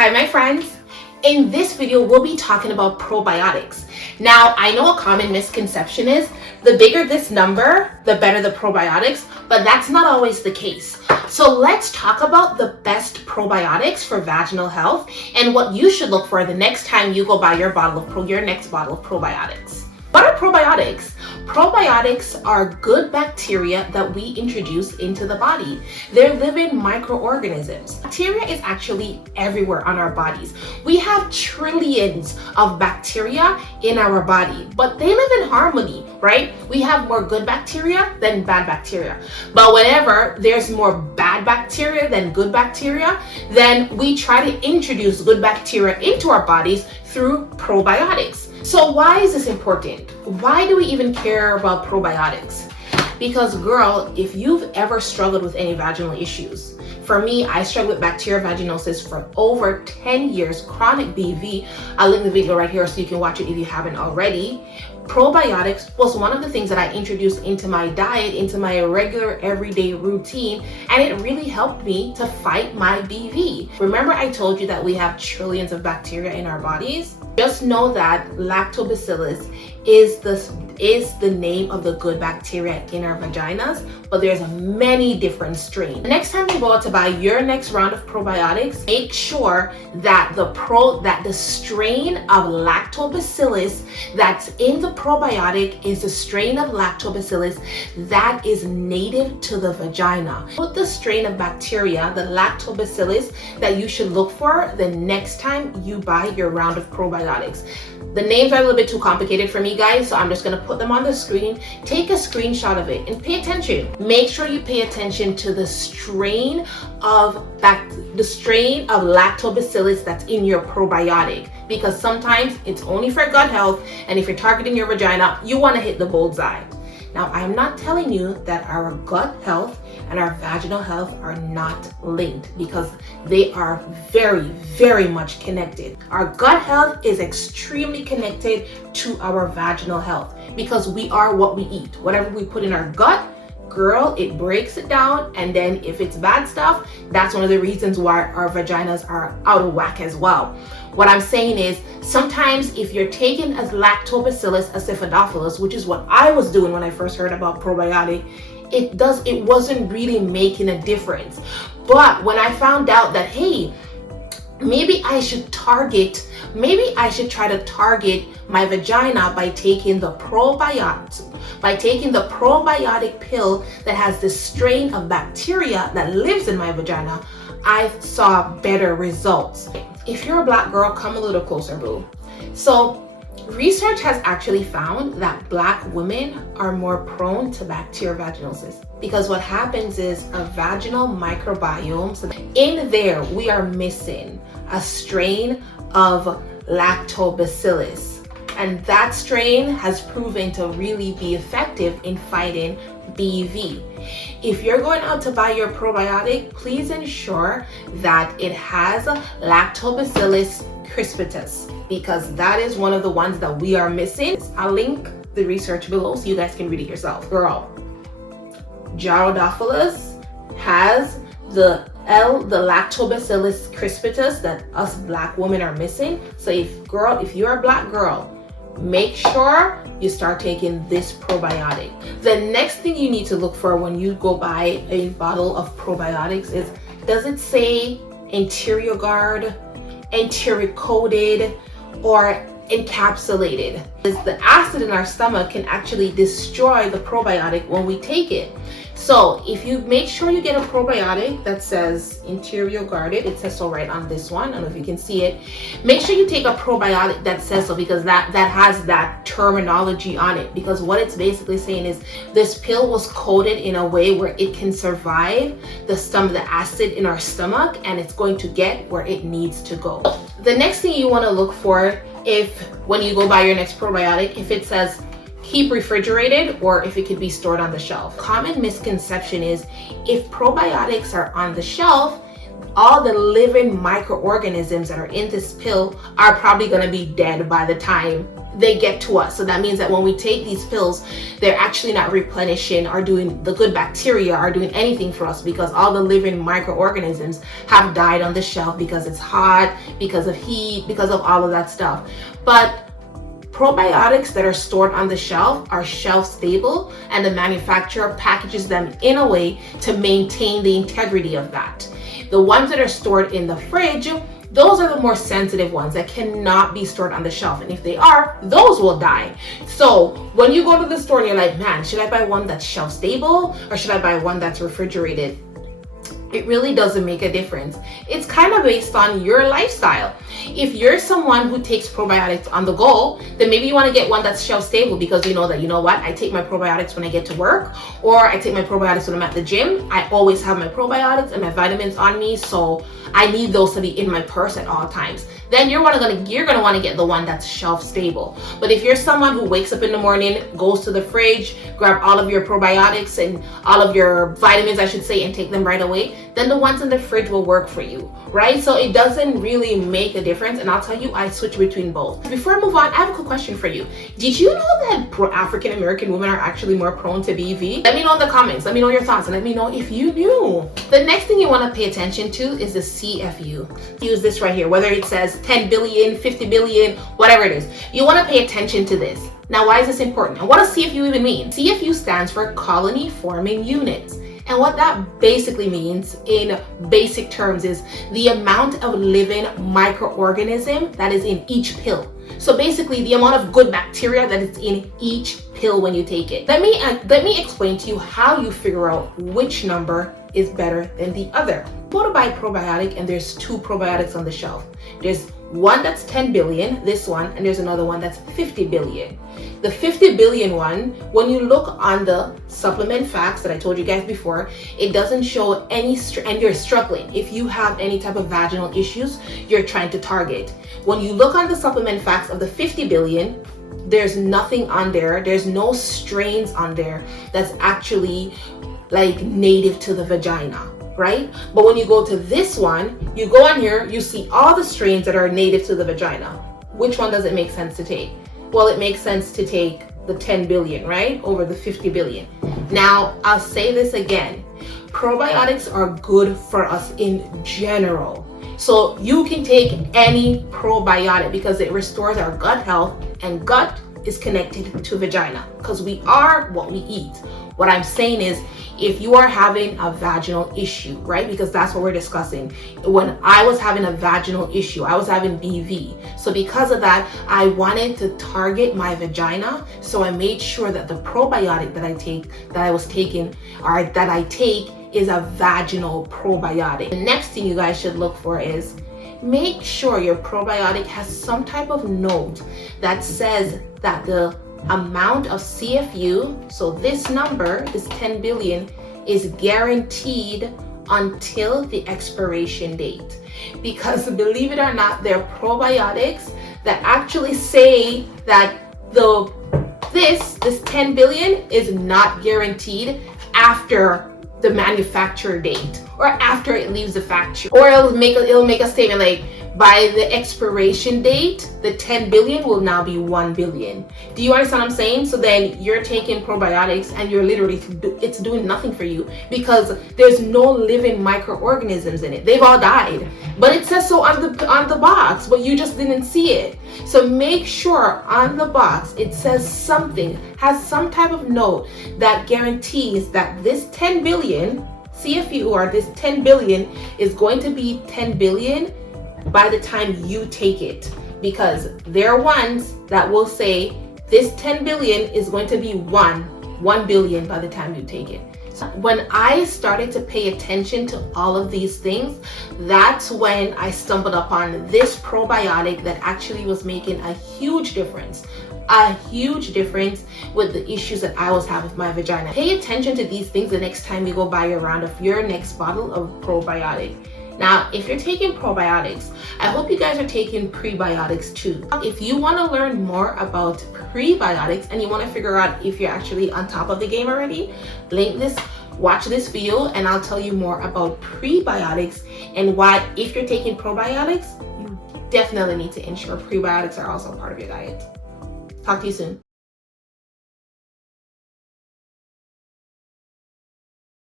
Hi my friends, in this video we'll be talking about probiotics. Now I know a common misconception is the bigger this number, the better the probiotics, but that's not always the case. So let's talk about the best probiotics for vaginal health and what you should look for the next time you go buy your next bottle of probiotics. What are probiotics? Probiotics are good bacteria that we introduce into the body. They're living microorganisms. Bacteria is actually everywhere on our bodies. We have trillions of bacteria in our body, but they live in harmony, right? We have more good bacteria than bad bacteria. But whenever there's more bad bacteria than good bacteria, then we try to introduce good bacteria into our bodies through probiotics. So why is this important? Why do we even care about probiotics? Because girl, if you've ever struggled with any vaginal issues, for me, I struggled with bacterial vaginosis for over 10 years, chronic BV. I'll link the video right here so you can watch it if you haven't already. Probiotics was one of the things that I introduced into my diet, into my regular everyday routine, and it really helped me to fight my BV. Remember I told you that we have trillions of bacteria in our bodies? Just know that lactobacillus is the name of the good bacteria in our vaginas, but there's many different strains. The next time you go out to buy your next round of probiotics, make sure that the strain of lactobacillus that's in the probiotic is a strain of lactobacillus that is native to the vagina. Put the strain of bacteria, the lactobacillus, that you should look for the next time you buy your round of probiotics. The names are a little bit too complicated for me, guys, so I'm just going to put them on the screen. Take a screenshot of it and pay attention. Make sure you pay attention to the strain of lactobacillus that's in your probiotic, because sometimes it's only for gut health, and if you're targeting your vagina, you want to hit the bullseye. Now, I am not telling you that our gut health and our vaginal health are not linked, because they are very, very much connected. Our gut health is extremely connected to our vaginal health because we are what we eat. Whatever we put in our gut, girl, it breaks it down, and then if it's bad stuff, that's one of the reasons why our vaginas are out of whack as well. What I'm saying is, sometimes if you're taking as lactobacillus acidophilus, which is what I was doing when I first heard about probiotic, it wasn't really making a difference. But when I found out that, hey, maybe I should try to target my vagina by taking the probiotic pill that has this strain of bacteria that lives in my vagina, I saw better results. If you're a black girl, come a little closer, boo. So research has actually found that black women are more prone to bacterial vaginosis, because what happens is a vaginal microbiome, so in there we are missing a strain of lactobacillus, and that strain has proven to really be effective in fighting BV. If you're going out to buy your probiotic, please ensure that it has Lactobacillus crispus, because that is one of the ones that we are missing. I'll link the research below so you guys can read it yourself. Girl, Gyrodophilus has the Lactobacillus crispus that us black women are missing. So if you're a black girl, make sure you start taking this probiotic. The next thing you need to look for when you go buy a bottle of probiotics is, does it say anterior guard, anterior coated, or encapsulated? Because the acid in our stomach can actually destroy the probiotic when we take it. So if you make sure you get a probiotic that says interior guarded, it says so right on this one, I don't know if you can see it. Make sure you take a probiotic that says so, because that has that terminology on it, because what it's basically saying is this pill was coated in a way where it can survive the acid in our stomach, and it's going to get where it needs to go. The next thing you want to look for, when you go buy your next probiotic, if it says keep refrigerated, or if it could be stored on the shelf. Common misconception is if probiotics are on the shelf, all the living microorganisms that are in this pill are probably going to be dead by the time they get to us. So that means that when we take these pills, they're actually not replenishing or doing the good bacteria or doing anything for us, because all the living microorganisms have died on the shelf because it's hot, because of heat, because of all of that stuff. But probiotics that are stored on the shelf are shelf stable, and the manufacturer packages them in a way to maintain the integrity of that. The ones that are stored in the fridge, those are the more sensitive ones that cannot be stored on the shelf. And if they are, those will die. So when you go to the store and you're like, man, should I buy one that's shelf stable or should I buy one that's refrigerated? It really doesn't make a difference. It's kind of based on your lifestyle. If you're someone who takes probiotics on the go, then maybe you want to get one that's shelf stable, because you know that, you know what, I take my probiotics when I get to work, or I take my probiotics when I'm at the gym. I always have my probiotics and my vitamins on me, so I need those to be in my purse at all times. Then you're gonna want to get the one that's shelf stable. But if you're someone who wakes up in the morning, goes to the fridge, grab all of your probiotics and all of your vitamins, I should say, and take them right away, then the ones in the fridge will work for you, right? So it doesn't really make a difference. And I'll tell you, I switch between both. Before I move on, I have a quick question for you. Did you know that African American women are actually more prone to BV? Let me know in the comments. Let me know your thoughts, and let me know if you knew. The next thing you want to pay attention to is the CFU. Use this right here, whether it says 10 billion, 50 billion, whatever it is. You want to pay attention to this. Now, why is this important? And what does CFU even mean? CFU stands for colony forming units. And what that basically means in basic terms is the amount of living microorganism that is in each pill. So basically the amount of good bacteria that is in each pill when you take it. Let me explain to you how you figure out which number is better than the other. Go to buy a probiotic and there's two probiotics on the shelf. There's one that's 10 billion, this one, and there's another one that's 50 billion. The 50 billion one, when you look on the supplement facts that I told you guys before, it doesn't show any, and you're struggling. If you have any type of vaginal issues, you're trying to target. When you look on the supplement facts of the 50 billion, there's nothing on there. There's no strains on there that's actually like native to the vagina, right? But when you go to this one, you go on here, you see all the strains that are native to the vagina. Which one does it make sense to take? Well, it makes sense to take the 10 billion, right? Over the 50 billion. Now, I'll say this again. Probiotics are good for us in general. So you can take any probiotic because it restores our gut health, and gut is connected to vagina because we are what we eat. What I'm saying is, if you are having a vaginal issue, right? Because that's what we're discussing. When I was having a vaginal issue, I was having BV. So because of that, I wanted to target my vagina. So I made sure that the probiotic that I take is a vaginal probiotic. The next thing you guys should look for is make sure your probiotic has some type of note that says that the amount of CFU, so this number, this 10 billion, is guaranteed until the expiration date. Because believe it or not, there are probiotics that actually say that this 10 billion is not guaranteed after the manufacturer date or after it leaves the factory. Or it'll make a statement like, by the expiration date, the 10 billion will now be 1 billion. Do you understand what I'm saying? So then you're taking probiotics and you're literally, it's doing nothing for you because there's no living microorganisms in it. They've all died. But it says so on the box, but you just didn't see it. So make sure on the box it says something, has some type of note that guarantees that this 10 billion CFU or this 10 billion is going to be 10 billion by the time you take it, because there are ones that will say this 10 billion is going to be 1 billion by the time you take it. So when I started to pay attention to all of these things, that's when I stumbled upon this probiotic that actually was making a huge difference with the issues that I was having with my vagina. Pay attention to these things the next time you go buy your round of your next bottle of probiotic. Now, if you're taking probiotics, I hope you guys are taking prebiotics too. If you want to learn more about prebiotics and you want to figure out if you're actually on top of the game already, link this Watch this video and I'll tell you more about prebiotics and why, if you're taking probiotics, you definitely need to ensure prebiotics are also part of your diet. Talk to you soon.